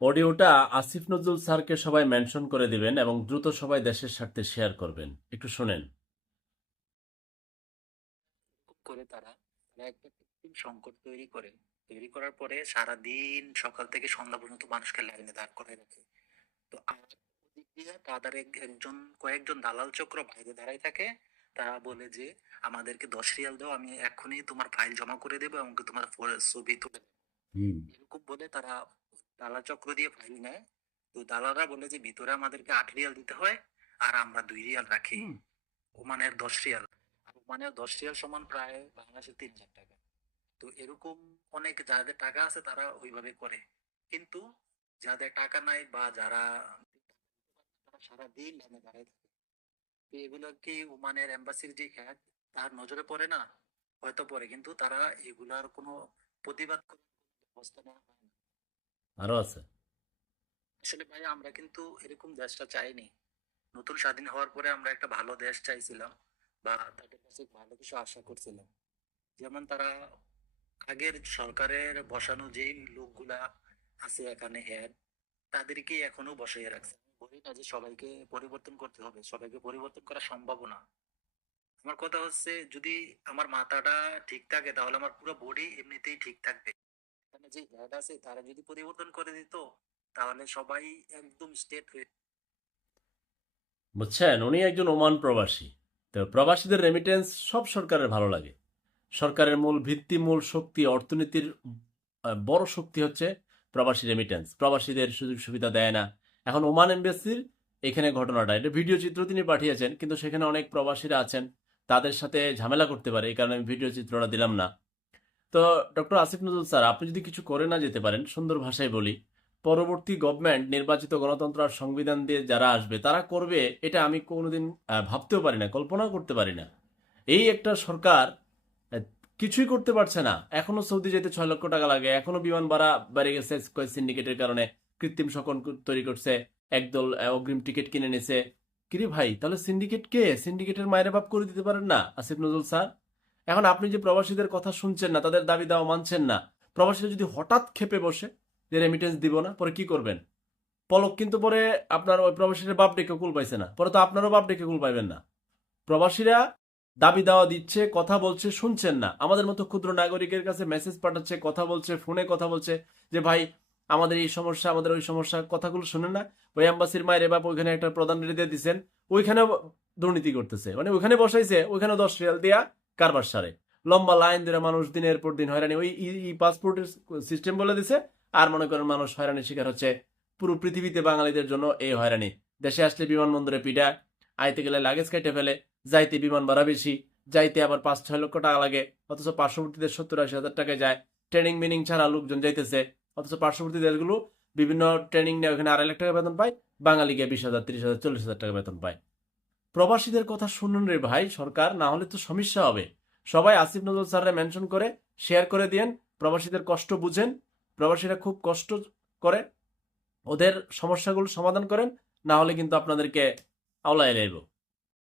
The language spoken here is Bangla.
অডিওটা আসিফ নজরুল স্যারকে সবাই মেনশন করে দিবেন এবং দ্রুত সবাই দেশের স্বার্থে শেয়ার করবেন। একটু শোনেন। করে তারা তারা একটা সংকট তৈরি করে। তৈরি করার পরে সারা দিন সকাল থেকে সন্ধ্যা পর্যন্ত মানুষকে লাইনে দাঁড় করে রাখে। তো তাদের একজন কয়েকজন দালাল চক্র বাইরে দাঁড়ায় থাকে। তারা বলে যে আমাদেরকে দশ রিয়াল দাও আমি এখনই তোমার ফাইল জমা করে দেবো এবং তোমার ছবি তুলে এরকম বলে তারা দালাল চক্র দিয়ে ফাইল নেয়। তো দালালরা বলে যে ভিতরে আমাদেরকে আট রিয়াল দিতে হয় আর আমরা দুই রিয়াল রাখি। ওমানের দশ রিয়াল। ওমানের দশ রিয়াল সমান প্রায় বাংলাদেশের তিন লাখ টাকা। তো এরকম অনেক যাদের টাকা আছে তারা ওইভাবে করে। কিন্তু যাদের টাকা নাই বা যারা সারাদিন লাইনে দাঁড়ায় থাকে। এগুলো কি ওমানের এম্বাসির যে হ্যাড তার নজরে পড়ে না? হয়তো পড়ে কিন্তু তারা এগুলার কোনো প্রতিবাদ ব্যবস্থা নেওয়া আরও আছে? আসলে ভাই, আমরা কিন্তু এরকম দেশটা চাইনি। নতুন স্বাধীন হওয়ার পরে আমরা একটা ভালো দেশ চাইছিলাম বা তাদের কাছে ভালো কিছু আশা করছিলাম। যেমন তারা আগের সরকারের বসানো লোকগুলা আছে এখানে হেড তাদেরকে এখনও বসাইয়ে রাখছে। বলি না যে সবাইকে পরিবর্তন করতে হবে, সবাইকে পরিবর্তন করা সম্ভব না। আমার কথা হচ্ছে, যদি আমার মাথাটা ঠিক থাকে, তাহলে আমার পুরো বডি এমনিতেই ঠিক থাকবে। যে হেড আছে তারা যদি পরিবর্তন করে দিত, তাহলে সবাই একদম স্টেট হয়ে বুঝছেন? উনি একজন ওমান প্রবাসী। তো প্রবাসীদের রেমিটেন্স সব সরকারের ভালো লাগে। সরকারের মূল ভিত্তি, মূল শক্তি, অর্থনীতির বড় শক্তি হচ্ছে প্রবাসী রেমিটেন্স প্রবাসীদের সুযোগ সুবিধা দেয় না। এখন ওমান এমবেসির এখানে ঘটনাটা, এটা ভিডিও চিত্র তিনি পাঠিয়েছেন, কিন্তু সেখানে অনেক প্রবাসীরা আছেন। তাদের সাথে ঝামেলা করতে পারে, এই কারণে আমি ভিডিও চিত্রটা দিলাম না। তো ডক্টর আসিফ নজরুল স্যার, আপনি যদি কিছু করে না যেতে পারেন, সুন্দর ভাষায় বলি, পরবর্তী গভর্নমেন্ট নির্বাচিত গণতন্ত্র আর সংবিধান দিয়ে যারা আসবে, তারা করবে এটা আমি কোনোদিন ভাবতেও পারি না, কল্পনাও করতে পারি না। এই একটা সরকার কিছুই করতে পারছে না। এখনও সৌদি যেতে ছয় লক্ষ টাকা লাগে, এখনও বিমান ভাড়া বেড়ে গেছে সিন্ডিকেটের কারণে, কৃত্রিম সকন তৈরি করছে, একদল অগ্রিম টিকিট কিনে নিছে কিরে ভাই, তাহলে সিন্ডিকেট কে? সিন্ডিকেটের মায়ের বাপ করে দিতে পারেন না, আসিফ নজরুল স্যার? এখন আপনি যে প্রবাসীদের কথা শুনছেন না, তাদের দাবি দাওয়া মানছেন না, প্রবাসীরা যদি হঠাৎ খেপে বসে যে রেমিটেন্স দিব না, পরে কি করবেন? পলক কিন্তু পরে আপনার ওই প্রবাসীরা বাপ ডেকে কুল পাইছে না, পরে তো আপনারও বাপ ডেকে কুল পাইবেন না। প্রবাসীরা দাবি দাওয়া দিচ্ছে, কথা বলছে, শুনছেন না। আমাদের মতো ক্ষুদ্র নাগরিকের কাছে মেসেজ পাঠাচ্ছে, কথা বলছে ফোনে কথা বলছে যে, ভাই, আমাদের এই সমস্যা, আমাদের ওই সমস্যা, কথাগুলো শুনেন না? ওই অ্যাম্বাসির মায়ের বাপ ওইখানে একটা প্রধান দিয়ে দিচ্ছেন ওইখানে দুর্নীতি করতেছে। মানে ওইখানে বসাইছে ওইখানে দশ রিয়াল দিয়া কারবার সারে। লম্বা লাইন ধরে মানুষ দিনের পর দিন হয়রানি। ওই ই পাসপোর্টের সিস্টেম বলে দিছে। আর মনে করেন মানুষ হয়রানির শিকার হচ্ছে পুরো পৃথিবীতে বাঙালিদের জন্য এই হয়রানি। দেশে আসলে বিমানবন্দরে পিঠা আইতে গেলে লাগেজ কেটে ফেলে, যাইতে বিমান ভাড়া বেশি, যাইতে আবার পাঁচ ছয় লক্ষ টাকা লাগে, অথচ পার্শ্ববর্তীদের সত্তর আশি হাজার টাকায় যায়। ট্রেনিং মিনিং ছাড়া লোকজন যাইতেছে, অথচ পার্শ্ববর্তী দেশগুলো বিভিন্ন ট্রেনিং নিয়ে, ওখানে আড়াই লাখ টাকা বেতন পায় বাঙালি গিয়ে বিশ হাজার, তিরিশ হাজার, চল্লিশ হাজার টাকা বেতন পায়। প্রবাসীদের কথা শুনুন রে ভাই, সরকার, না হলে তো সমস্যা হবে। সবাই আসিফ নজরুল স্যাররা মেনশন করে, শেয়ার করে দিয়েন, প্রবাসীদের কষ্ট বুঝেন, প্রবাসীরা খুব কষ্ট করে, ওদের সমস্যাগুলো সমাধান করেন, না হলে কিন্তু আপনাদেরকে আওলায় লাইব।